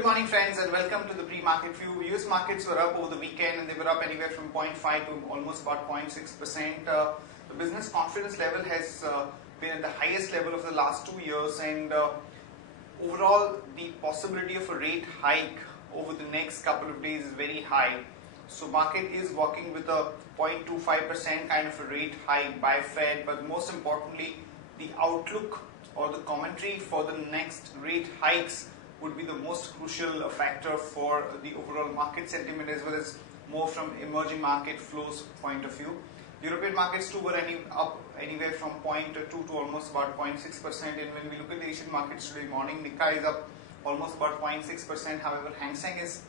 Good morning friends and welcome to the pre-market view. US markets were up over the weekend and they were up anywhere from 0.5 to almost about 0.6%. The business confidence level has been at the highest level of the last 2 years, and overall the possibility of a rate hike over the next couple of days is very high. So market is working with a 0.25% kind of a rate hike by Fed, but most importantly the outlook or the commentary for the next rate hikes would be the most crucial factor for the overall market sentiment, as well as more from emerging market flows point of view. European markets too were up anywhere from 0.2 to almost about 0.6%, and when we look at the Asian markets today morning, Nikkei is up almost about 0.6%. However, Hang Seng is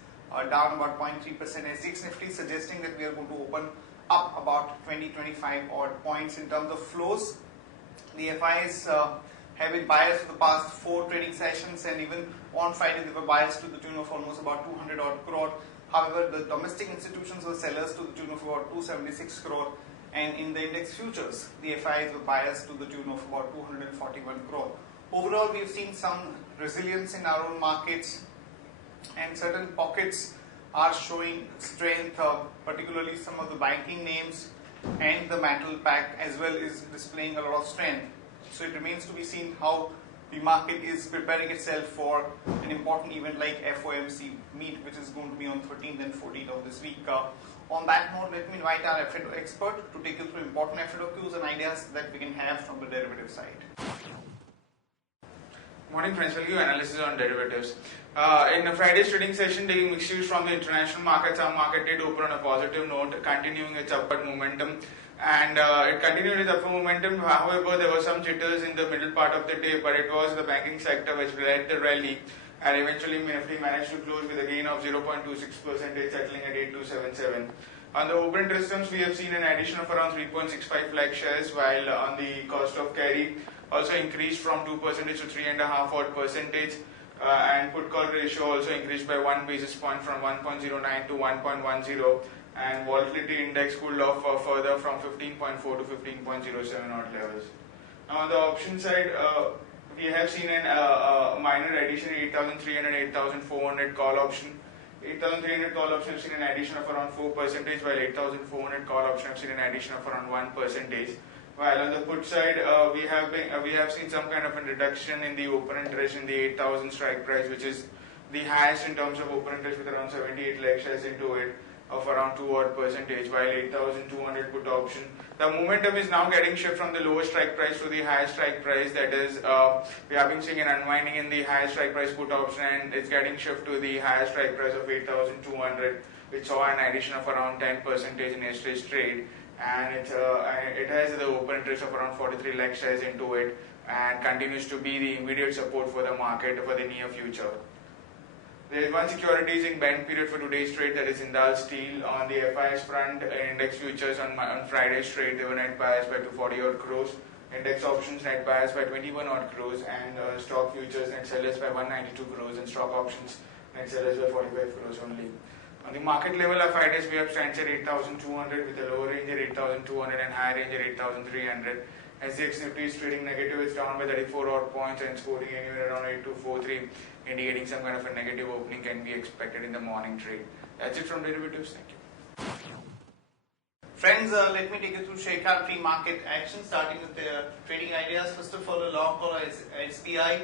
down about 0.3%. SGX Nifty is suggesting that we are going to open up about 20-25 odd points. In terms of flows, the FIs have been buyers for the past 4 trading sessions, and even on Friday they were buyers to the tune of almost about 200 odd crore. However, the domestic institutions were sellers to the tune of about 276 crore, and in the index futures the FIs were buyers to the tune of about 241 crore. Overall, we have seen some resilience in our own markets, and certain pockets are showing strength, particularly some of the banking names, and the metal pack as well is displaying a lot of strength. So it remains to be seen how the market is preparing itself for an important event like FOMC meet, which is going to be on 13th and 14th of this week. On that note, let me invite our FAO expert to take you through important FAO cues and ideas that we can have from the derivative side. Morning friends, we'll give analysis on derivatives. In Friday's trading session, taking mixed views from the international markets, our market did open on a positive note, continuing its upward momentum. And it continued its upward momentum. However, there were some jitters in the middle part of the day, but it was the banking sector which led the rally, and eventually Nifty managed to close with a gain of 0.26%, settling at 8277. On the open interest terms, we have seen an addition of around 3.65 lakh shares, while on the cost of carry also increased from 2% to 3.5 odd percentage, and put call ratio also increased by 1 basis point from 1.09 to 1.10. And volatility index cooled off further from 15.4 to 15.07 odd levels. Now on the option side, we have seen a minor addition, 8,300, 8,400 call option. 8,300 call option have seen an addition of around 4%, while 8,400 call option have seen an addition of around 1%. While on the put side, we have seen some kind of a reduction in the open interest in the 8,000 strike price, which is the highest in terms of open interest, with around 78 lakh shares into it, of around 2 odd percentage, while 8,200 put option. The momentum is now getting shift from the lowest strike price to the highest strike price. That is, we have been seeing an unwinding in the highest strike price put option, and it's getting shift to the highest strike price of 8,200, which saw an addition of around 10% in yesterday's trade, and it has the open interest of around 43 lakh shares into it, and continues to be the immediate support for the market for the near future. There is one securities in band period for today's trade, that is Jindal Steel. On the FIS front, index futures on Friday's trade, they were net biased by 240 odd crores, index options net biased by 21 odd crores, and stock futures net sellers by 192 crores, and stock options net sellers by 45 crores only. On the market level of FIDs, we have stands at 8,200 with a lower range at 8,200 and higher range at 8,300. SGX Nifty is trading negative, it's down by 34 odd points and scoring anywhere around 8243, indicating some kind of a negative opening can be expected in the morning trade. That's it from derivatives. Thank you. Friends, let me take you through Sharekhan pre-market action, starting with the trading ideas. First of all, a long call is SBI,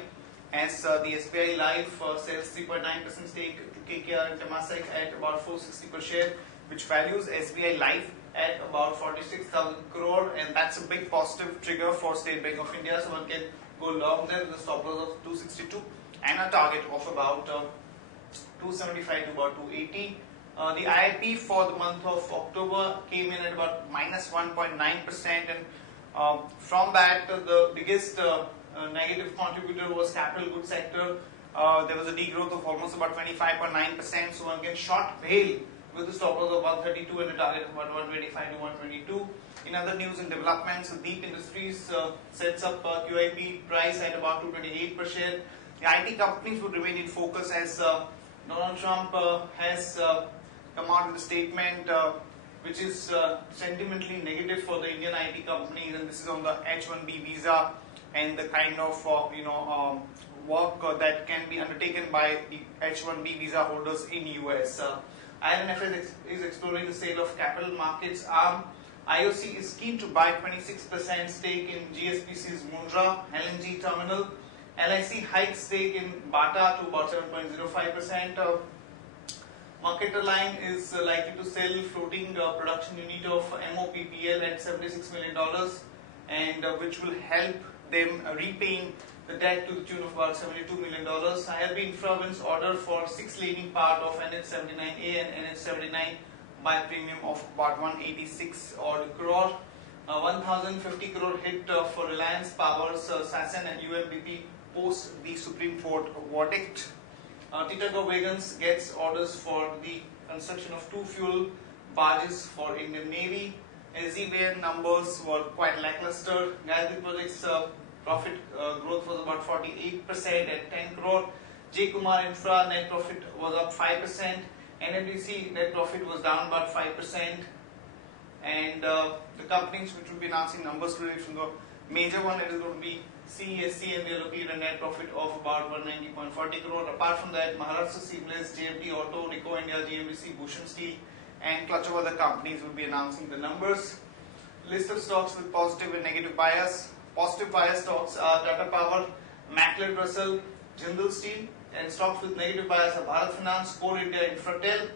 as the SBI Life sells 3.9% stake to KKR and Temasek at about 460 per share, which values SBI Life at about 46,000 crore, and that's a big positive trigger for State Bank of India. So one can go long there with a stop loss of 262 and a target of about 275 to about 280. The IIP for the month of October came in at about minus 1.9%, and from that the biggest negative contributor was capital goods sector. There was a degrowth of almost about 25.9%, so one can short Vale with a stop loss of 132 and a target of about 125 to 122. In other news and developments, Deep Industries sets up QIP price at about 228 per share. The IT companies would remain in focus, as Donald Trump has come out with a statement which is sentimentally negative for the Indian IT companies, and this is on the H-1B visa and the kind of work that can be undertaken by the H-1B visa holders in US. INF is exploring the sale of capital markets arm. IOC is keen to buy 26% stake in GSPC's Mundra LNG terminal. LIC hikes stake in Bata to about 7.05%. Marketer Line is likely to sell floating production unit of MOPPL at $76 million, and which will help them repaying the debt to the tune of about $72 million. IRB Infra wins order for 6-laning part of NH79A and NH79 by premium of about 186 odd crore. 1050 crore hit for Reliance Power's SASAN and UMBP post the Supreme Court verdict. Titagarh Wagons gets orders for the construction of 2 fuel barges for Indian Navy. SZVN numbers were quite lackluster. Gayatri Projects profit growth was about 48% at 10 crore. J Kumar Infra net profit was up 5%. NMDC net profit was down about 5%. And the companies which will be announcing numbers today, from the major one, it is going to be CESC, and they are looking at a net profit of about 190.40 crore. Apart from that, Maharashtra Seamless, JFD Auto, Nico India, GMBC, Bhushan Steel, and clutch of other companies will be announcing the numbers. List of stocks with positive and negative bias. Positive bias stocks are Tata Power, Macleod Russell, Jindal Steel, and stocks with negative bias are Bharat Finance, Core India, Infratel.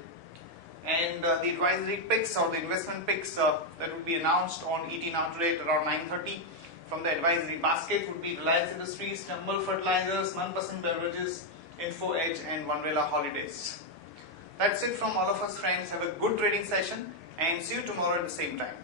And the advisory picks or the investment picks that will be announced on ET Now today at around 9:30 from the advisory basket would be Reliance Industries, Temple Fertilizers, Non-Percent Beverages, Info Edge, and One Vela Holidays. That's it from all of us, friends. Have a good trading session and see you tomorrow at the same time.